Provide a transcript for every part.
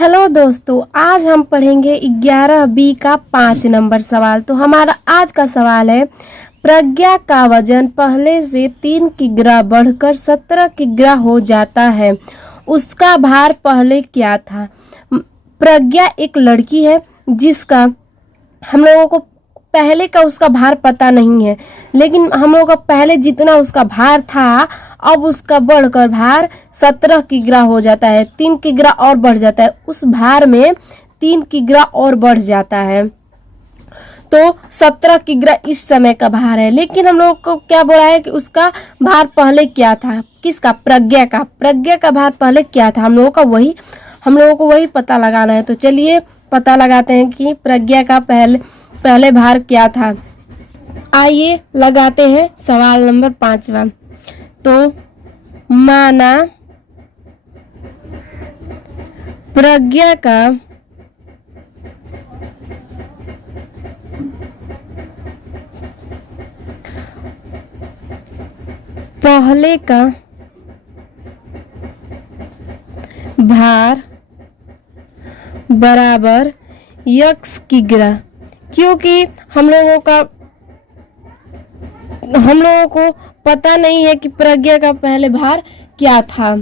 Hello दोस्तों, आज हम पढ़ेंगे 11 बी का 5 नंबर सवाल। तो हमारा आज का सवाल है, प्रज्ञा का वजन पहले से 3 किग्रा बढ़कर 17 किग्रा हो जाता है, उसका भार पहले क्या था। प्रज्ञा एक लड़की है जिसका हम लोगों को पहले का उसका भार पता नहीं है, लेकिन हम लोगों का पहले जितना उसका भार था अब उसका बढ़कर भार 17 किग्रा हो जाता है। 3 किग्रा और बढ़ जाता है, उस भार में 3 किग्रा और बढ़ जाता है, तो 17 किग्रा इस समय का भार है। लेकिन हम लोग को क्या बोला है कि उसका भार पहले क्या था, किसका, प्रज्ञा का। प्रज्ञा का भार पहले क्या था, हम लोगों को वही पता लगाना है। तो चलिए पता लगाते हैं कि प्रज्ञा का पहले भार क्या था। आइए लगाते हैं सवाल नंबर 5वां। तो माना प्रज्ञा का पहले का भार बराबर x किग्रा, क्योंकि हम लोगों को पता नहीं है कि प्रज्ञा का पहले भार क्या था,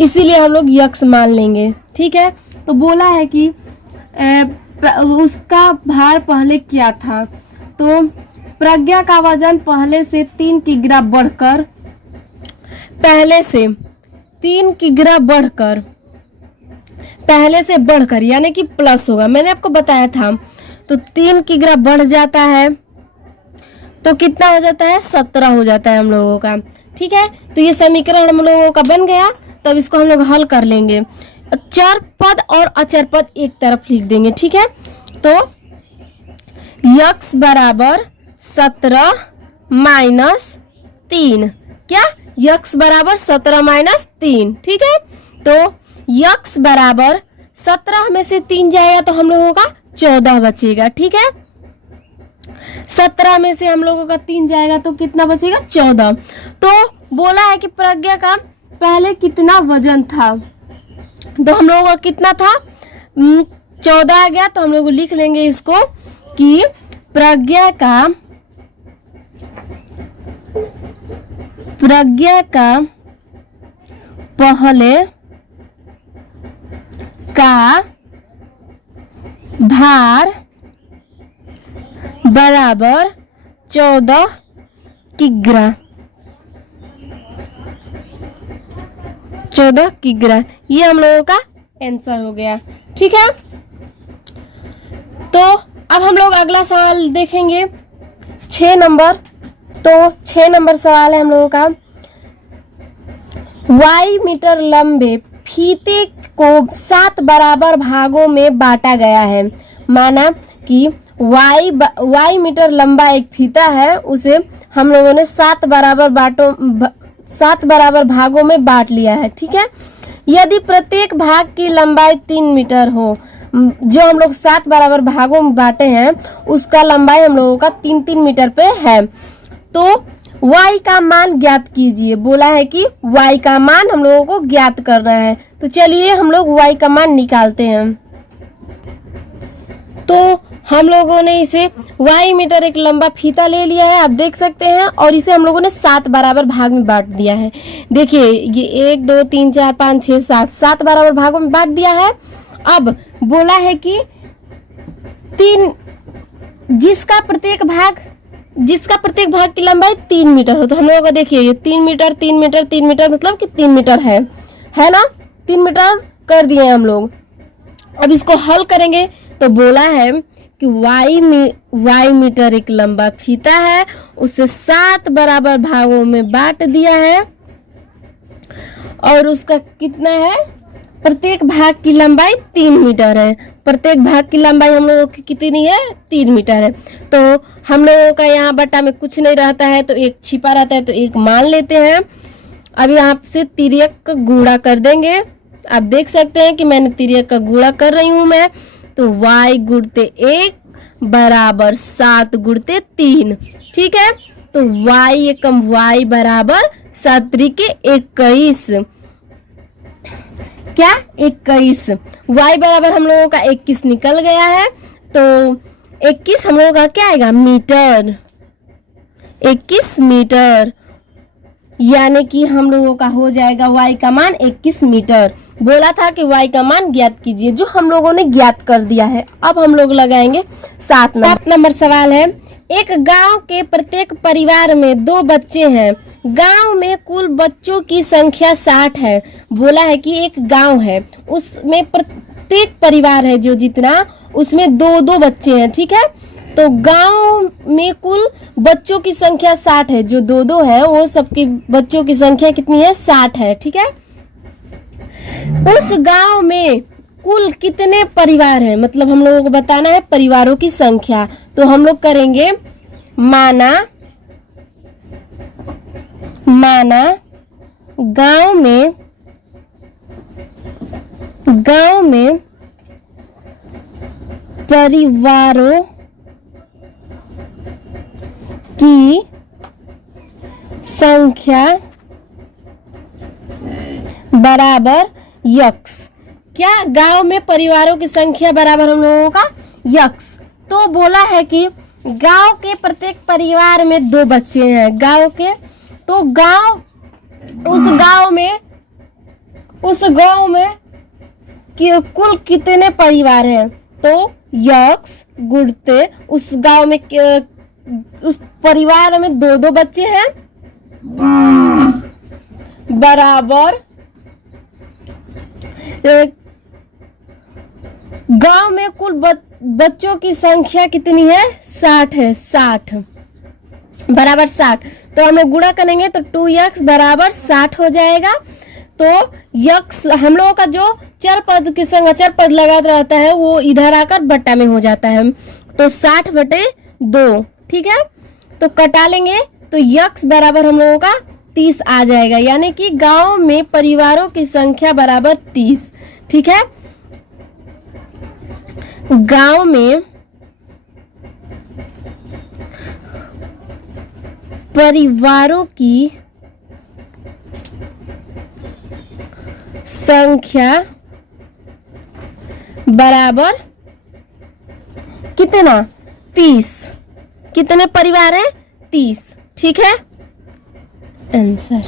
इसीलिए हम लोग x मान लेंगे। ठीक है, तो बोला है कि उसका भार पहले क्या था। तो प्रज्ञा का वजन पहले से 3 किग्रा बढ़कर, पहले से 3 किग्रा बढ़कर, पहले से बढ़कर यानी कि प्लस होगा, मैंने आपको बताया था। तो 3 किग्रा बढ़ जाता है तो कितना हो जाता है, 17 हो जाता है हम लोगों का। ठीक है, तो ये समीकरण हम लोगों का बन गया। तब इसको हम लोग हल कर लेंगे, चर पद और अचर पद एक तरफ लिख देंगे। ठीक है, तो x बराबर 17 माइनस 3, क्या, x बराबर 17 माइनस 3। ठीक है, तो x बराबर 17 में से 3 जाएगा तो हम लोगों का 14 बचेगा। ठीक है, 17 में से हम लोगों का 3 जाएगा तो कितना बचेगा, 14। तो बोला है कि प्रज्ञा का पहले कितना वजन था, तो हम लोगों का कितना था, 14 आ गया। तो हम लोग लिख लेंगे इसको कि प्रज्ञा का पहले का भार बराबर 14 किग्रा, 14 किग्रा, ये हम लोगों का आंसर हो गया। ठीक है, तो अब हम लोग अगला सवाल देखेंगे 6 नंबर। तो 6 नंबर सवाल है हम लोगों का, y मीटर लंबे फीते को 7 बराबर भागों में बांटा गया है। माना कि y मीटर लंबा एक फीता है, उसे हम लोगों ने 7 बराबर भागों में बांट लिया है। ठीक है, यदि प्रत्येक भाग की लंबाई 3 मीटर हो, जो हम लोग 7 बराबर भागों में बांटे हैं उसका लंबाई हम लोगों का 3-3 मीटर पे है, तो y का मान ज्ञात कीजिए। बोला है कि y का मान हम लोगों को ज्ञात करना है। तो चलिए हम लोग y का मान निकालते हैं। तो हम लोगों ने इसे y मीटर एक लंबा फीता ले लिया है, आप देख सकते हैं, और इसे हम लोगों ने 7 बराबर भाग में बांट दिया है। देखिए ये 1 2 3 4 5 6 7 बराबर भागों में बांट दिया है। अब बोला है कि 3 जिसका प्रत्येक भाग की लंबाई 3 मीटर हो, तो हम लोगों को देखिए ये 3 मीटर 3 मीटर 3 मीटर मतलब कि 3 मीटर है ना, 3 मीटर कर दिए हम लोग। अब इसको हल करेंगे तो बोला है कि y मीटर एक लंबा फीता है, उसे 7 बराबर भागों में बांट दिया है, और उसका कितना है, प्रत्येक भाग की लंबाई 3 मीटर है। प्रत्येक भाग की लंबाई हम लोगों की कितनी है, 3 मीटर है। तो हम लोगों का यहाँ बटा में कुछ नहीं रहता है, तो एक छिपा रहता है, तो एक मान लेते हैं। अब यहाँ से तिर्यक का गुणा कर देंगे। आप देख सकते हैं कि मैंने तिर्यक का गुणा कर रही हूँ मैं। तो y गुणते 1 बराबर 7 गुणते 3। ठीक है, तो y एकम y बराबर 7 के 21। क्या 21। y बराबर हम लोगों का 21 निकल गया है, तो 21 हम लोगों का क्या आएगा मीटर, 21 मीटर, यानी कि हम लोगों का हो जाएगा y का मान 21 मीटर। बोला था कि y का मान ज्ञात कीजिए, जो हम लोगों ने ज्ञात कर दिया है। अब हम लोग लगाएंगे 7 नंबर सवाल है। एक गांव के प्रत्येक परिवार में 2 बच्चे हैं। गांव में कुल बच्चों की संख्या 60 है। बोला है कि एक गांव है, उसमें प्रत्येक परिवार है जो जितना, उसमें 2-2 बच्चे हैं। ठीक है, तो गांव में कुल बच्चों की संख्या 60 है, जो 2-2 है वो सबके बच्चों की संख्या कितनी है 60 है। ठीक है, उस गांव में कुल कितने परिवार हैं, मतलब हम लोगों को बताना है परिवारों की संख्या। तो हम लोग करेंगे माना गांव में परिवारों की संख्या बराबर यक्स। क्या गांव में परिवारों की संख्या बराबर हम लोगों का यक्स। तो बोला है कि गांव के प्रत्येक परिवार में 2 बच्चे हैं। गांव के, तो उस गांव में कि कुल कितने परिवार हैं, तो यक्स गुणते उस गांव में उस परिवार में 2-2 बच्चे हैं बराबर गांव में कुल बच्चों की संख्या कितनी है 60 है, 60 बराबर 60। तो हम लोग गुणा करेंगे तो 2x बराबर 60 हो जाएगा। तो यक्स हम लोगों का जो चर पद की संग अचर पद लगा रहता है वो इधर आकर बट्टा में हो जाता है, तो 60/2। ठीक है, तो कटा लेंगे तो यक्स बराबर हम लोगों का 30 आ जाएगा, यानी कि गांव में परिवारों की संख्या बराबर 30। ठीक है, गांव में परिवारों की संख्या बराबर कितना 30। कितने परिवार हैं 30। ठीक है, आंसर।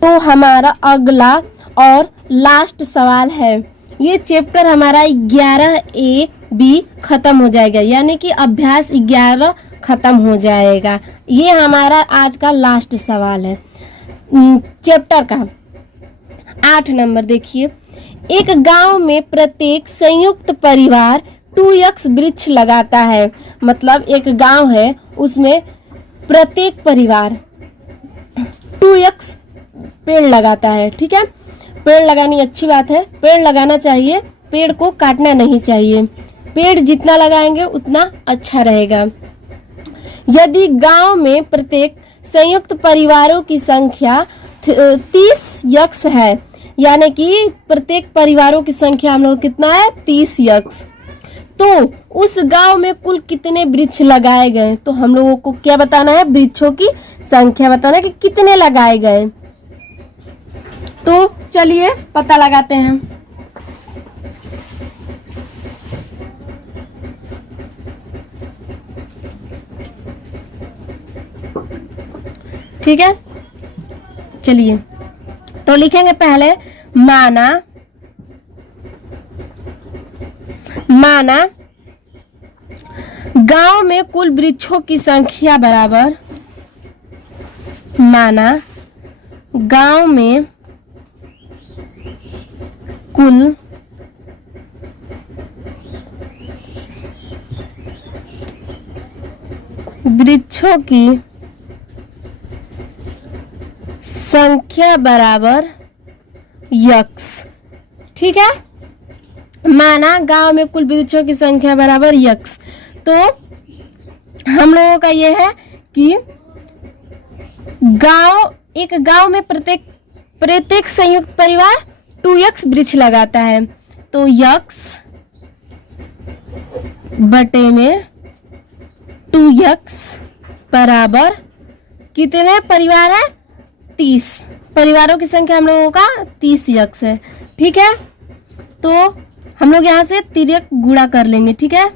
तो हमारा अगला और लास्ट सवाल है। ये चैप्टर हमारा 11A-B खत्म हो जाएगा, यानी कि अभ्यास 11 खत्म हो जाएगा। ये हमारा आज का लास्ट सवाल है चैप्टर का। 8 नंबर देखिए। एक गांव में प्रत्येक संयुक्त परिवार 2x वृक्ष लगाता है। मतलब एक गांव है, उसमें प्रत्येक परिवार 2x पेड़ लगाता है। ठीक है, पेड़ लगानी अच्छी बात है, पेड़ लगाना चाहिए, पेड़ को काटना नहीं चाहिए। पेड़ जितना लगाएंगे उतना अच्छा रहेगा। यदि गांव में प्रत्येक संयुक्त परिवारों की संख्या 30x है, यानी कि प्रत्येक परिवारों की संख्या हम लोग कितना है 30x, तो उस गांव में कुल कितने वृक्ष लगाए गए। तो हम लोगों को क्या बताना है, वृक्षों की संख्या बताना है कि कितने लगाए गए। तो चलिए पता लगाते हैं। ठीक है, चलिए तो लिखेंगे पहले माना गांव में कुल वृक्षों की संख्या बराबर, माना गांव में कुल वृक्षों की संख्या बराबर यक्स। ठीक है, माना गांव में कुल वृक्षों की संख्या बराबर यक्स। तो हम लोगों का ये है कि एक गांव में प्रत्येक संयुक्त परिवार 2x वृक्ष लगाता है। तो यक्स बटे में 2x बराबर कितने परिवार है 30। परिवारों की संख्या हम लोगों का 30 यक्ष है। ठीक है, तो हम लोग यहाँ से तिर्यक गुणा कर लेंगे। ठीक है,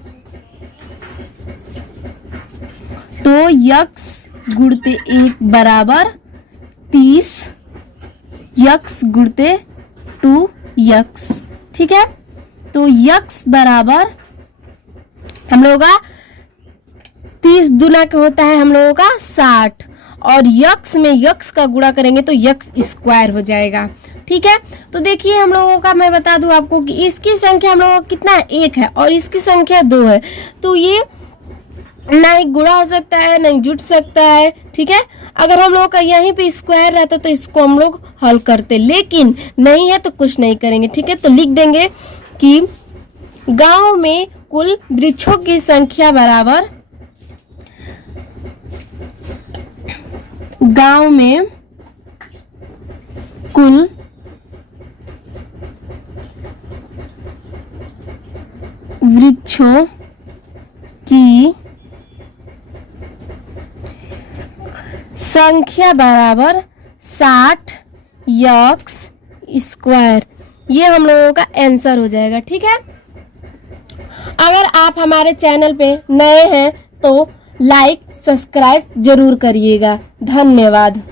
तो यक्ष गुणते 1 बराबर 30 यक्ष गुणते 2 यक्ष। ठीक है, तो यक्ष बराबर हम लोगों का 30 दुना का होता है हम लोगों का 60, और यक्ष में यक्ष का गुणा करेंगे तो यक्ष स्क्वायर हो जाएगा। ठीक है, तो देखिए हम लोगों का, मैं बता दूं आपको कि इसकी संख्या हम लोगों का कितना है, 1 है, और इसकी संख्या 2 है, तो ये ना ही गुणा हो सकता है ना ही जुट सकता है। ठीक है, अगर हम लोगों का यहीं पे स्क्वायर रहता तो इसको हम लोग हल करते, लेकिन नहीं है तो कुछ नहीं करेंगे। ठीक है, तो लिख देंगे कि गांव में कुल वृक्षों की संख्या बराबर, गांव में कुल वृक्षों की संख्या बराबर 60 यक्ष स्क्वायर। ये हम लोगों का आंसर हो जाएगा। ठीक है, अगर आप हमारे चैनल पे नए हैं तो लाइक सब्सक्राइब जरूर करिएगा। धन्यवाद।